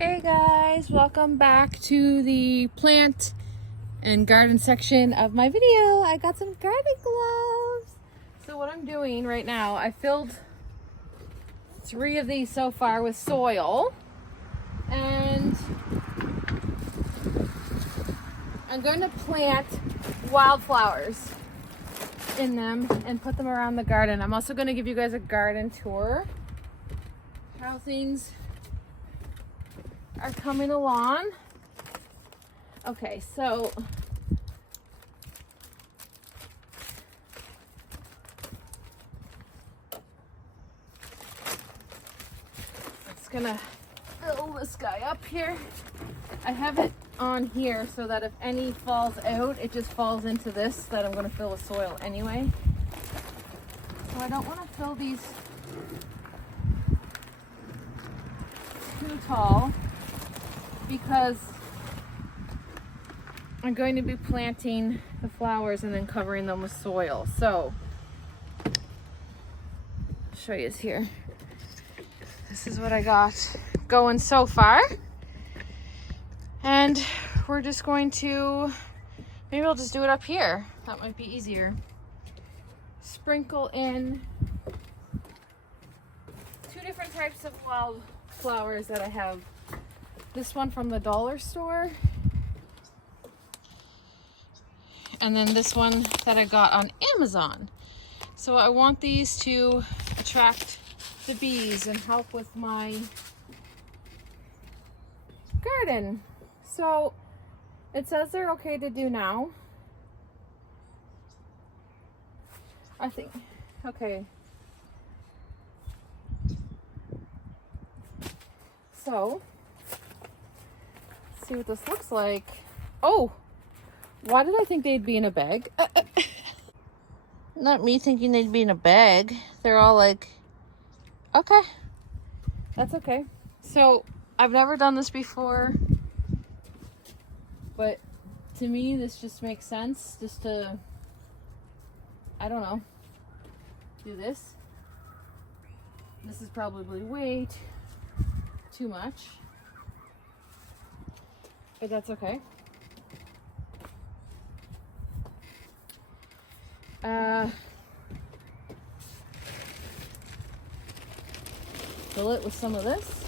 Hey guys, welcome back to the plant and garden section of my video. I got some garden gloves. So what I'm doing right now, I filled 3 of these so far with soil, and I'm going to plant wildflowers in them and put them around the garden. I'm also going to give you guys a garden tour, how things are coming along. Okay, so it's gonna fill this guy up here. I have it on here so that if any falls out, it just falls into this that I'm gonna fill with soil anyway. So I don't want to fill these too tall, because I'm going to be planting the flowers and then covering them with soil. So I'll show you this here. This is what I got going so far. And we're just going to, maybe I'll just do it up here. That might be easier. Sprinkle in 2 different types of wildflowers that I have. This one from the dollar store, and then this one that I got on Amazon. So I want these to attract the bees and help with my garden. So it says they're okay to do now. I think, okay. So see what this looks like. Oh, why did I think they'd be in a bag? Not me thinking they'd be in a bag. They're all like, okay, that's okay. So I've never done this before, but to me this just makes sense, just to, I don't know, do this. This is probably way too much, but that's okay. Fill it with some of this.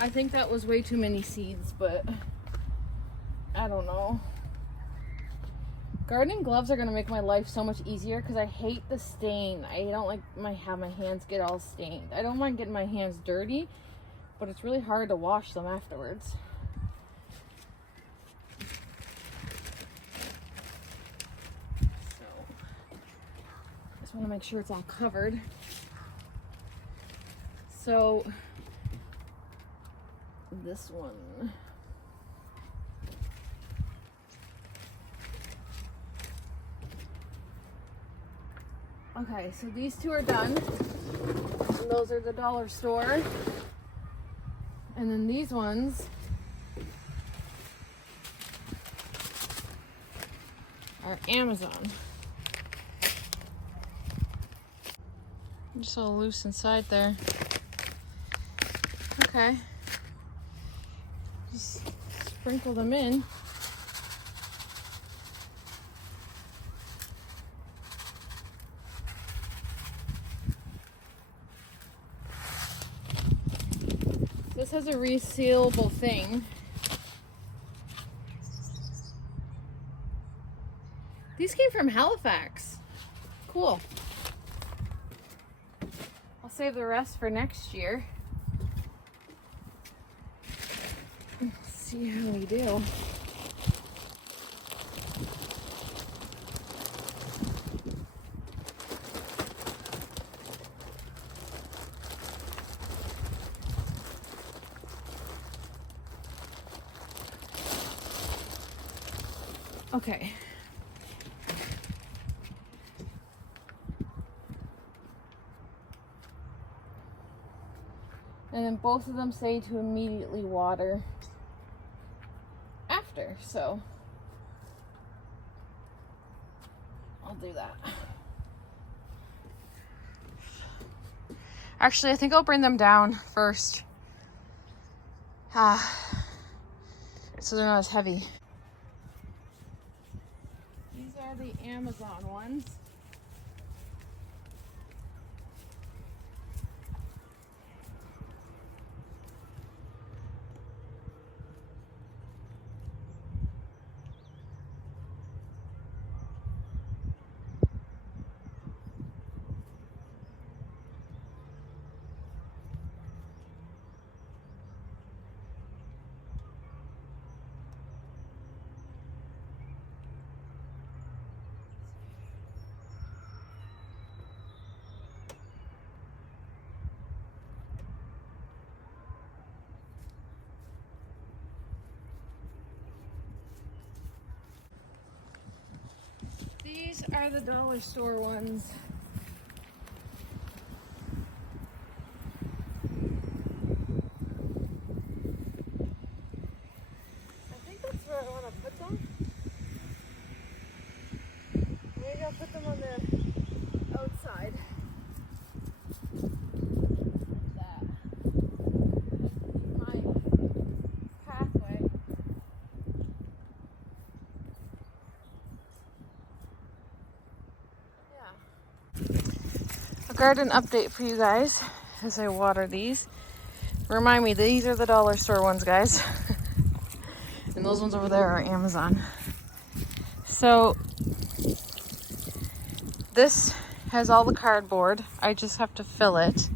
I think that was way too many seeds, but I don't know. Gardening gloves are gonna make my life so much easier because I hate the stain. I don't like have my hands get all stained. I don't mind getting my hands dirty, but it's really hard to wash them afterwards. So just want to make sure it's all covered. So this one. Okay, so these 2 are done. And those are the dollar store. And then these ones are Amazon. Just all loose inside there. Okay. Just sprinkle them in. This has a resealable thing. These came from Halifax. Cool. I'll save the rest for next year. Let's see how we do. Okay. And then both of them say to immediately water after, so I'll do that. Actually, I think I'll bring them down first. So they're not as heavy. These are the Amazon ones. These are the dollar store ones. I think that's where I want to put them. Maybe I'll put them on the outside. That. My pathway. A garden update for you guys as I water these. Remind me, these are the dollar store ones, guys. And those ones over there are Amazon. So this has all the cardboard. I just have to fill it.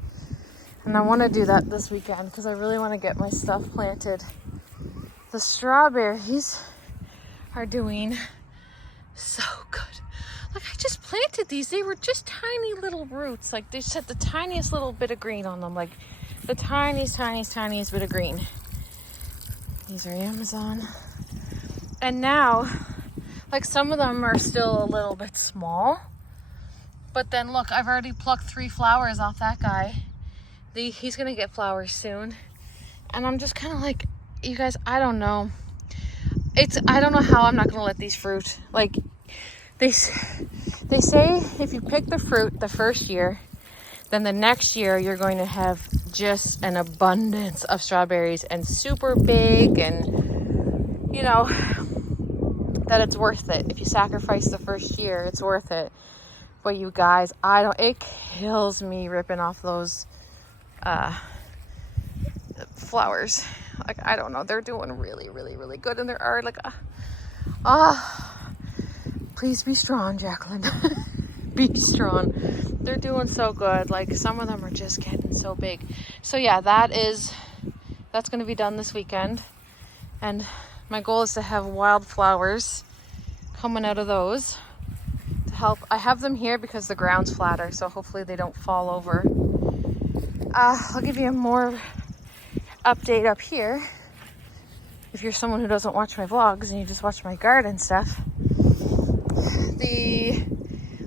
And I want to do that this weekend because I really want to get my stuff planted. The strawberries are doing so good. Like, I just planted these. They were just tiny little roots. Like, they just had the tiniest little bit of green on them. Like, the tiniest bit of green. These are Amazon. And now, like, some of them are still a little bit small. But then, look, I've already plucked 3 flowers off that guy. He's going to get flowers soon. And I'm just kind of like, you guys, I don't know. I don't know how I'm not going to let these fruit. Like, they say if you pick the fruit the first year, then the next year you're going to have just an abundance of strawberries and super big, and you know that it's worth it. If you sacrifice the first year, it's worth it. But you guys, it kills me ripping off those flowers. Like, I don't know, they're doing really, really, really good, and there are like please be strong, Jacqueline. Be strong. They're doing so good. Like, some of them are just getting so big. So yeah, that's going to be done this weekend. And my goal is to have wildflowers coming out of those to help. I have them here because the ground's flatter, so hopefully they don't fall over. I'll give you a more update up here. If you're someone who doesn't watch my vlogs and you just watch my garden stuff, the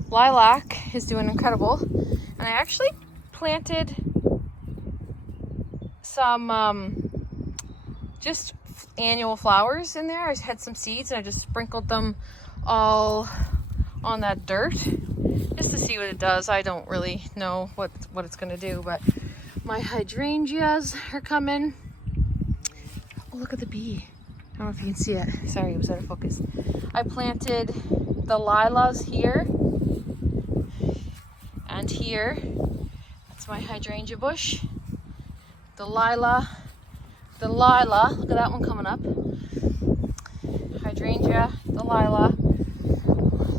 lilac is doing incredible, and I actually planted some just annual flowers in there. I had some seeds and I just sprinkled them all on that dirt just to see what it does. I don't really know what it's going to do, but my hydrangeas are coming. Oh, look at the bee. I don't know if you can see it. Sorry, it was out of focus. I planted the lilas here and here. That's my hydrangea bush. The lila, look at that one coming up. Hydrangea, the lila.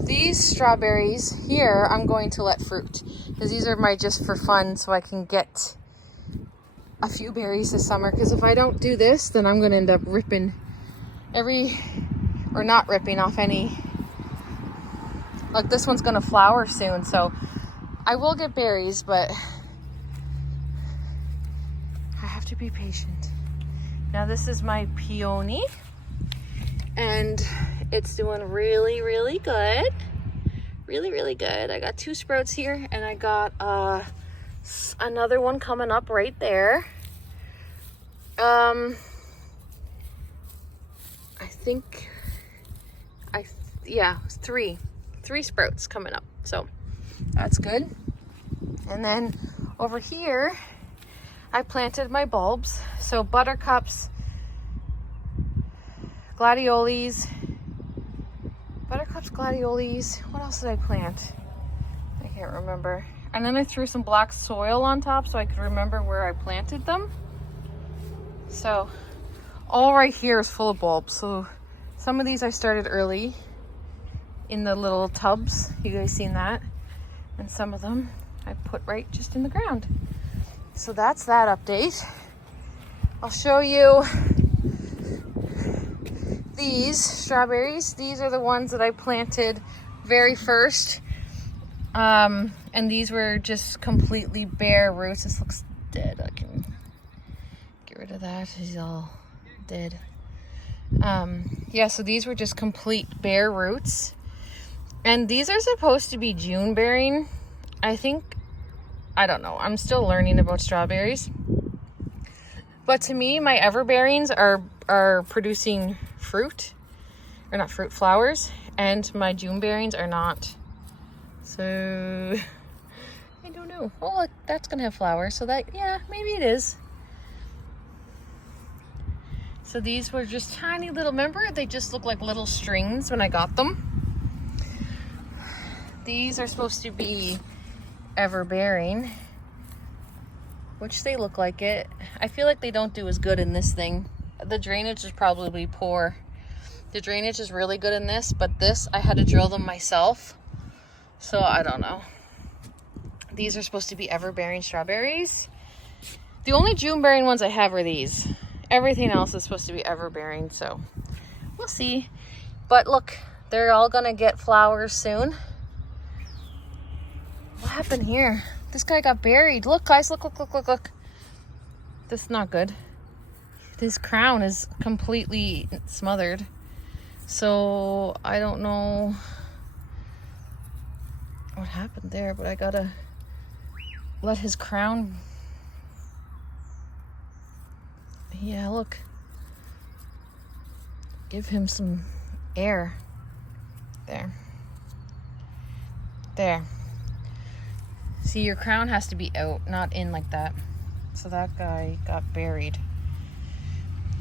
These strawberries here, I'm going to let fruit because these are my just for fun, so I can get a few berries this summer. Because if I don't do this, then I'm going to end up ripping not ripping off any. Like, this one's going to flower soon, so I will get berries, but I have to be patient. Now, this is my peony, and it's doing really, really good. Really, really good. I got 2 sprouts here, and I got another one coming up right there. I think, 3. 3 sprouts coming up. So that's good. And then over here, I planted my bulbs. So buttercups, gladioles, gladioles. What else did I plant? I can't remember. And then I threw some black soil on top so I could remember where I planted them. So all right here is full of bulbs. So some of these I started early in the little tubs. You guys seen that? And some of them I put right just in the ground. So that's that update. I'll show you these strawberries. These are the ones that I planted very first. And these were just completely bare roots. This looks dead. I can get rid of that. He's all dead. Yeah, so these were just complete bare roots. And these are supposed to be June bearing. I think, I don't know. I'm still learning about strawberries. But to me, my everbearings are producing fruit. Or not fruit, flowers. And my June bearings are not. So, I don't know. Oh, look, that's going to have flowers. So that, yeah, maybe it is. So these were just tiny little, remember? They just look like little strings when I got them. These are supposed to be everbearing, which they look like it. I feel like they don't do as good in this thing. The drainage is probably poor. The drainage is really good in this, but this, I had to drill them myself. So I don't know. These are supposed to be everbearing strawberries. The only June bearing ones I have are these. Everything else is supposed to be everbearing, so we'll see. But look, they're all gonna get flowers soon. What happened here? This guy got buried. Look, guys, look, look, look, look, look. This is not good. His crown is completely smothered. So I don't know what happened there, but I gotta let his crown. Yeah, look. Give him some air. There. There. See, your crown has to be out, not in like that. So that guy got buried.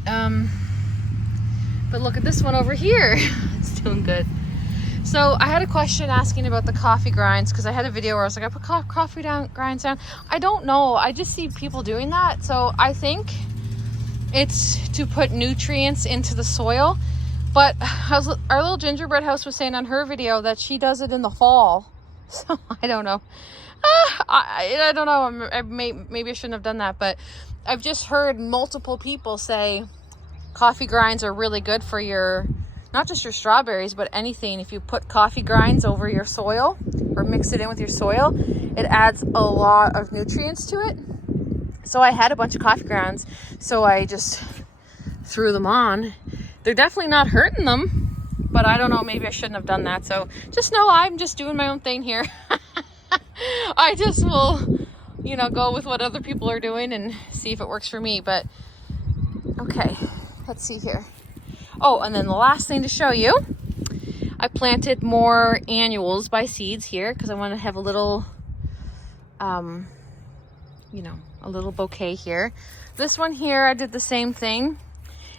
But look at this one over here. It's doing good. So I had a question asking about the coffee grinds, because I had a video where I was like, I put coffee grinds down. I don't know. I just see people doing that. So I think it's to put nutrients into the soil. But our little gingerbread house was saying on her video that she does it in the fall. So I don't know. I don't know. Maybe I shouldn't have done that. But I've just heard multiple people say coffee grinds are really good for your, not just your strawberries, but anything. If you put coffee grinds over your soil or mix it in with your soil, it adds a lot of nutrients to it. So I had a bunch of coffee grounds, so I just threw them on. They're definitely not hurting them, but I don't know, maybe I shouldn't have done that. So just know I'm just doing my own thing here. I just will, you know, go with what other people are doing and see if it works for me. But okay, let's see here. Oh, and then the last thing to show you, I planted more annuals by seeds here because I want to have a little, you know, a little bouquet here. This one here, I did the same thing,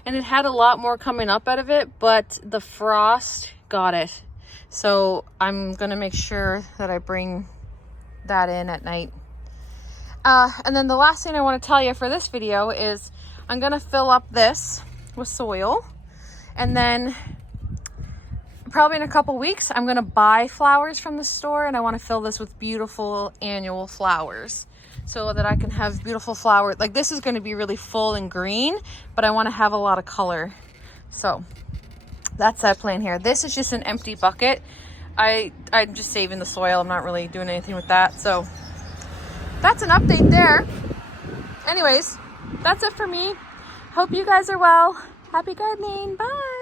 and it had a lot more coming up out of it, but the frost got it. So I'm gonna make sure that I bring that in at night. And then the last thing I want to tell you for this video is I'm gonna fill up this with soil, and then probably in a couple weeks I'm gonna buy flowers from the store, and I want to fill this with beautiful annual flowers so that I can have beautiful flowers. Like, this is going to be really full and green, but I want to have a lot of color. So that's that plan here. This is just an empty bucket. I'm just saving the soil. I'm not really doing anything with that. So that's an update there. Anyways, that's it for me. Hope you guys are well. Happy gardening. Bye.